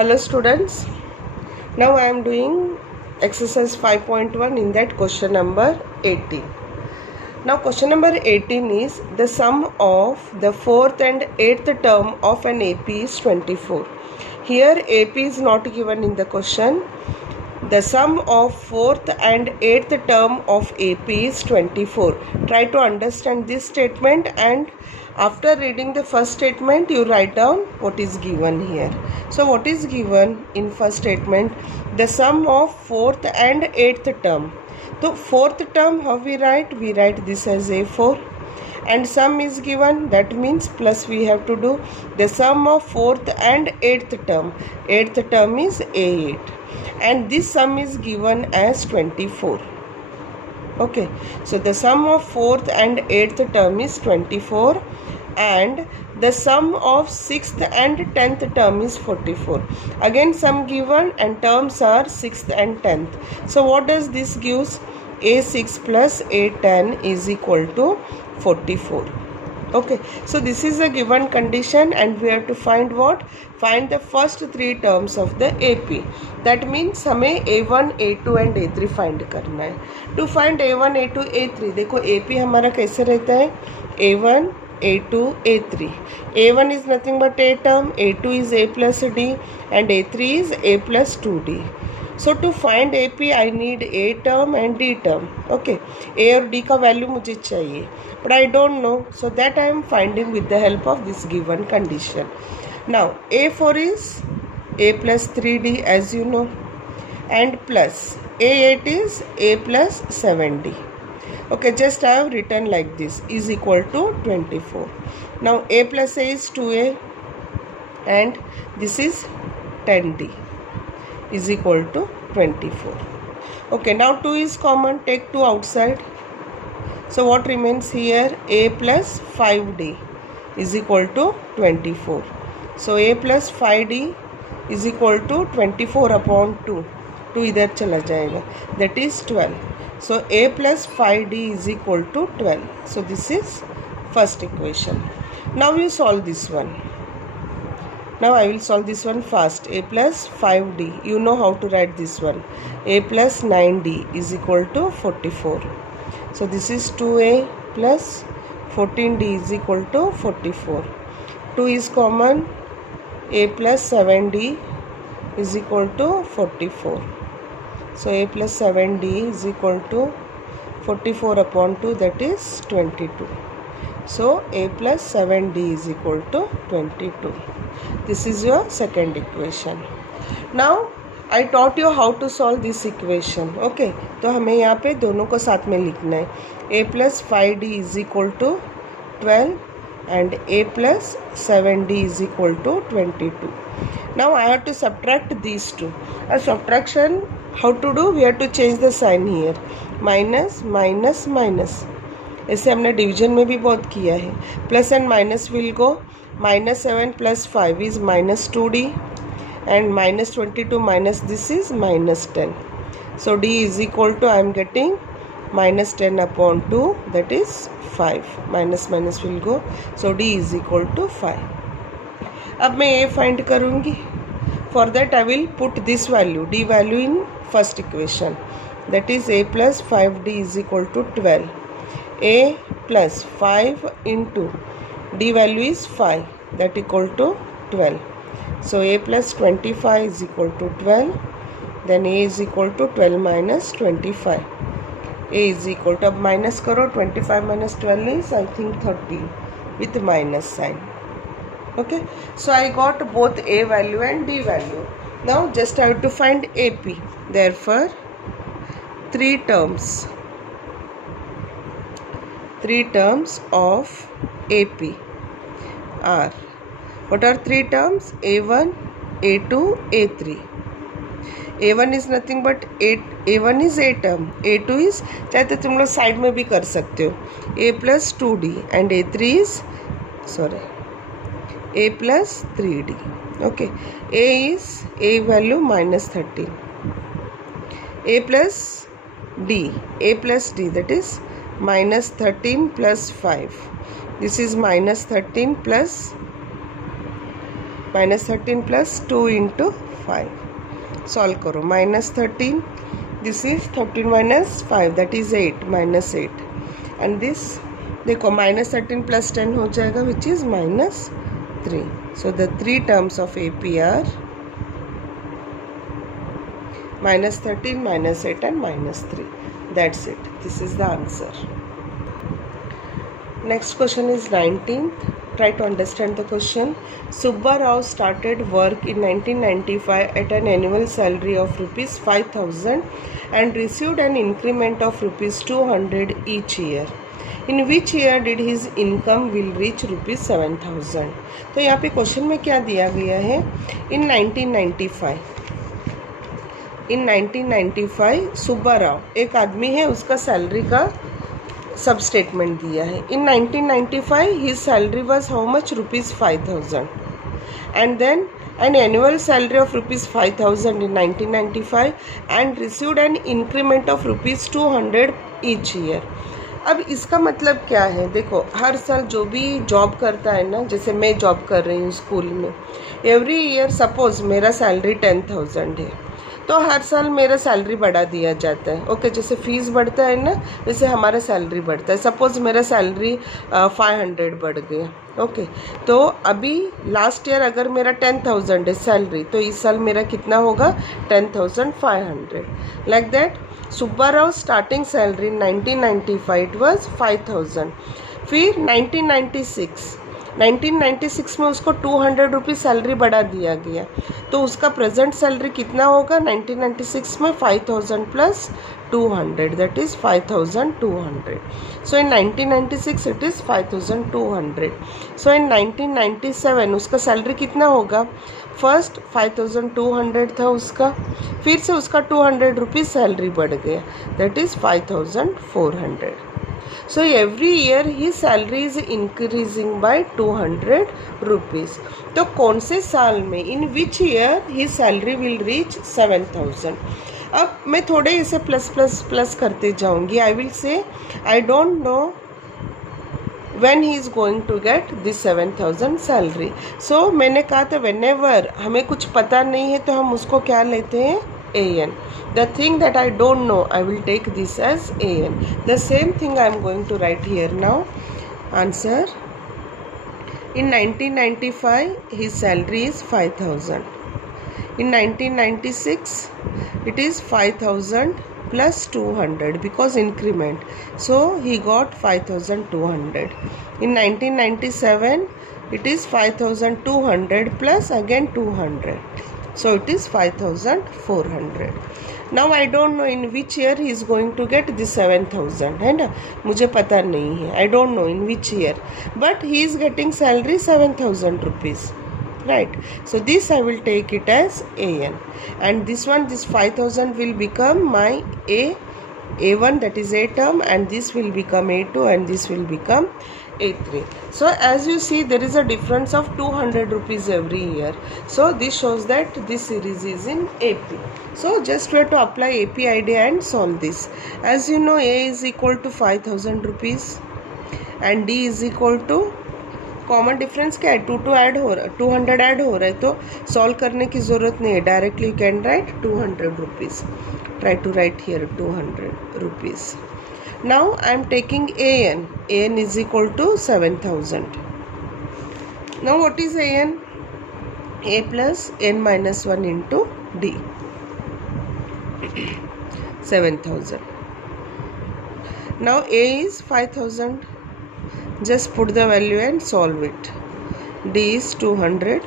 Hello students, now I am doing exercise 5.1 in that question number 18. Now question number 18 is the sum of the 4th and 8th term of an AP is 24. Here AP is not given in the question. The sum of 4th and 8th term of AP is 24. Try to understand this statement, and after reading the first statement you write down what is given here. So what is given in first statement? The sum of 4th and 8th term. So 4th term, how we write? We write this as A4. And sum is given, that means plus we have to do the sum of 4th and 8th term. 8th term is A8, and this sum is given as 24. Okay, so the sum of 4th and 8th term is 24, and the sum of 6th and 10th term is 44. Again sum given and terms are 6th and 10th. So what does this gives? A6 plus A10 is equal to 44. Okay, so this is a given condition, and we have to find what? Find the first three terms of the AP. That means हमें A1, A2 and A3 find करना है. To find A1, A2, A3, देखो AP हमारा कैसे रहता है? A1, A2, A3. A1 is nothing but A term, A2 is A plus D, and A3 is A plus 2D. So to find AP I need A term and D term. Okay, A और D का value मुझे चाहिए, but I don't know, so that I am finding with the help of this given condition. Now A4 is A plus 3D as you know, and plus A8 is A plus 7D. Okay, just I have written like this, is equal to 24. Now A plus A is 2A, and this is 10D is equal to 24. Okay, now 2 is common, take 2 outside. So what remains here? A plus 5D is equal to 24. So A plus 5D is equal to 24 upon 2. 2 इधर चला जाएगा, that is 12. So A plus 5D is equal to 12. So this is first equation. Now you solve this one. Now I will solve this one fast. A plus 5D, you know how to write this one. A plus 9D is equal to 44. So this is 2A plus 14D is equal to 44. 2 is common. A plus 7D is equal to 44. So A plus 7D is equal to 44 upon 2, that is 22. So A plus 7D is equal to 22. This is your second equation. Now I taught you how to solve this equation. Okay, तो हमें यहाँ पे दोनों को साथ में लिखना है. A plus 5D is equal to 12 and A plus 7D is equal to 22. Now I have to subtract these two. A subtraction, how to do? We have to change the sign here. Minus, minus, minus. ऐसे हमने division में भी बहुत किया है. Plus and minus will go. -7 plus 5 is -2D, and -22 minus this is -10. So D is equal to, I am getting -10 upon 2, that is 5. Minus minus will go. So D is equal to 5. अब मैं A find करूँगी. For that I will put this value, D value, in first equation. That is A plus 5D is equal to 12. A plus 5 into D value is 5, that equal to 12. So A plus 25 is equal to 12. Then A is equal to 12 minus 25. A is equal to, अब minus करो, 25 minus 12 is I think 13 with minus sign. Okay, so I got both A value and D value. Now just I have to find AP. Therefore three terms of AP are, what are three terms? A1, A2, A3. A1 is nothing but A1 is A term, A2 is, चाहे तो तुम लोग side में भी कर सकते हो, A plus 2D, and A3 is, sorry, A plus 3D. Okay, A is A value -13. A plus D, that is -13 plus 5. This is -13 plus -13 plus 2 into 5 solve करो -13 this is 13 minus 5 that is 8 -8 and this देखो -13 plus 10 हो जाएगा which is -3 so the 3 terms of AP are -13 -8 and -3 that's it this is the answer. Next question is 19th. Try to understand the question. Subba Rao started work in 1995 at an annual salary of rupees 5,000 and received an increment of rupees 200 each year. In which year did his income will reach rupees 7,000? तो यहाँ पे question में क्या दिया गया है? In 1995 Subba Rao एक आदमी है, उसका सैलरी का सब स्टेटमेंट दिया है. इन 1995 his salary was how much? Rupees 5,000 and then an annual salary of rupees 5,000 in 1995 and received an increment of rupees 200 each year. अब इसका मतलब क्या है? देखो हर साल जो भी जॉब करता है ना, जैसे मैं जॉब कर रही हूँ स्कूल में, एवरी ईयर सपोज मेरा सैलरी 10,000 है तो हर साल मेरा सैलरी बढ़ा दिया जाता है. ओके जैसे फीस बढ़ता है ना वैसे हमारा सैलरी बढ़ता है. सपोज मेरा सैलरी 500 बढ़ गया. ओके तो अभी लास्ट ईयर अगर मेरा 10,000 है सैलरी तो इस साल मेरा कितना होगा? 10,500. Like that Subba Rao starting salary in 1995 it was 5,000. फिर 1996 में उसको 200 रुपीज़ सैलरी बढ़ा दिया गया तो उसका प्रेजेंट सैलरी कितना होगा? 1996 में 5,000 plus 200 that is 5,200. So in 1996 it is 5,200. सो इन 1997 उसका सैलरी कितना होगा? फर्स्ट 5,200 था उसका, फिर से उसका 200 रुपीज़ सैलरी बढ़ गया that is 5,400. So every year his salary is increasing by 200 rupees. तो कौन से साल में? In which year his salary will reach 7,000? अब मैं थोड़े इसे प्लस प्लस प्लस करते जाऊंगी. I will say I don't know when he is going to get this 7,000 salary. So मैंने कहा था whenever हमें कुछ पता नहीं है तो हम उसको क्या लेते हैं? AN. The thing that I don't know, I will take this as AN. The same thing I am going to write here now. Answer. In 1995, his salary is 5,000. In 1996, it is 5,000 plus 200 because increment. So he got 5,200. In 1997, it is 5,200 plus again 200. So it is 5,400. Now I don't know in which year he is going to get this 7,000 है ना, मुझे पता नहीं है. I don't know in which year, but he is getting salary 7,000 rupees, right? So this I will take it as AN, and this 5,000 will become my A1 that is A term, and this will become A2 and this will become A3. So as you see there is a difference of 200 rupees every year. So this shows that this series is in AP. So just we have to apply AP idea and solve this. As you know A is equal to 5,000 rupees and D is equal to, common difference क्या है? 2 add हो रहा है, 200 add हो रहा है तो solve करने की ज़रूरत नहीं है. Directly you can write 200 rupees. Try to write here 200 rupees. Now I am taking AN. AN is equal to 7,000. Now what is AN? A plus N minus 1 into D. 7,000. Now A is 5,000. Just put the value and solve it. D is 200.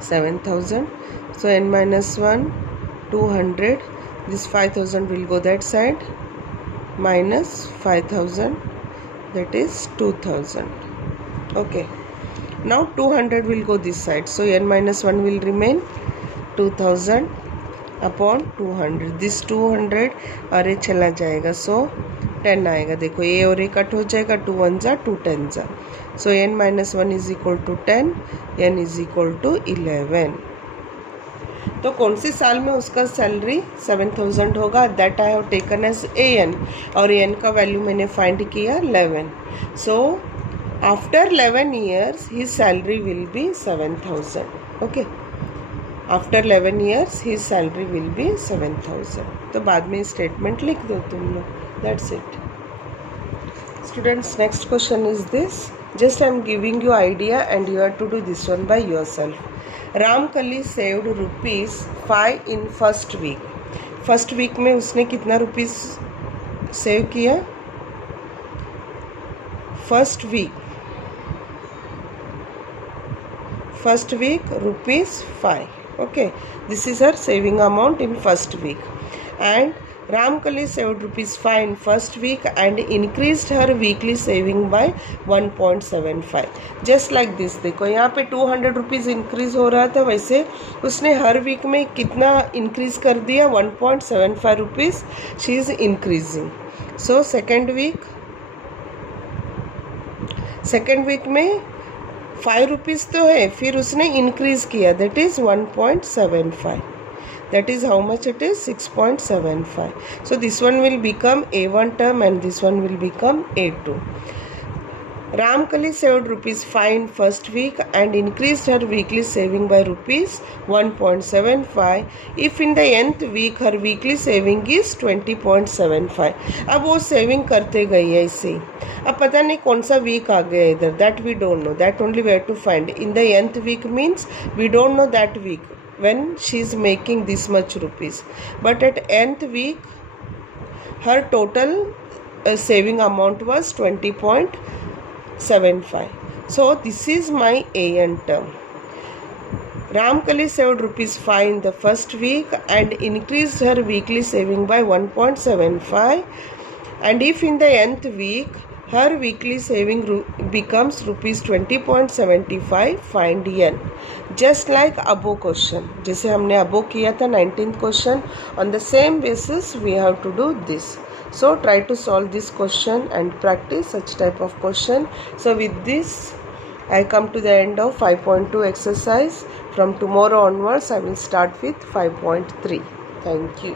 7,000. So N minus 1, 200. This 5,000 will go that side. Minus 5,000, that is 2,000. Okay, now 200 will go this side, so N minus 1 will remain. 2,000 upon 200. This 200 अरे चला जाएगा, so 10 आएगा. देखो A और A cut हो जाएगा. 2 1 जा 2 10 जा. So N minus 1 is equal to 10. N is equal to 11. तो कौन से साल में उसका सैलरी 7,000 होगा? That I have taken as AN और AN का वैल्यू मैंने फाइंड किया 11. So After 11 years his salary will be 7,000. Okay, after 11 years his salary will be 7,000. तो बाद में स्टेटमेंट लिख दो तुम लोग. That's it. Students, next question is this. Just I am giving you idea and you have to do this one by yourself. Ramkali saved ₹5 in first week. First week में उसने कितना रुपीस सेव किया? First week ₹5. Okay, this is her saving amount in first week. And Ramkali saved ₹5 in first week and increased her weekly saving by 1.75. Just like this. देखो यहाँ पे ₹200 increase हो रहा था, वैसे उसने हर वीक में कितना इंक्रीज कर दिया? ₹1.75 she is increasing. So second week में ₹5 तो है, फिर उसने इंक्रीज किया, that is 1.75. that is how much it is? 6.75. so this one will become A1 term and this one will become A2. Ramkali saved ₹5 in first week and increased her weekly saving by ₹1.75. If in the nth week her weekly saving is 20.75. अब वो saving करते गई है इसे. अब पता नहीं कौन सा वीक आ गया इधर, that we don't know. That only we have to find. In the nth week means we don't know that week when she is making this much rupees, but at nth week her total saving amount was 20.75. so this is my AN term. Ramkali saved ₹5 in the first week and increased her weekly saving by 1.75, and if in the nth week her weekly saving becomes ₹20.75, find N. Just like above question, जैसे हमने above किया था 19th question, on the same basis we have to do this. So try to solve this question and practice such type of question. So with this I come to the end of 5.2 exercise. From tomorrow onwards I will start with 5.3. Thank you.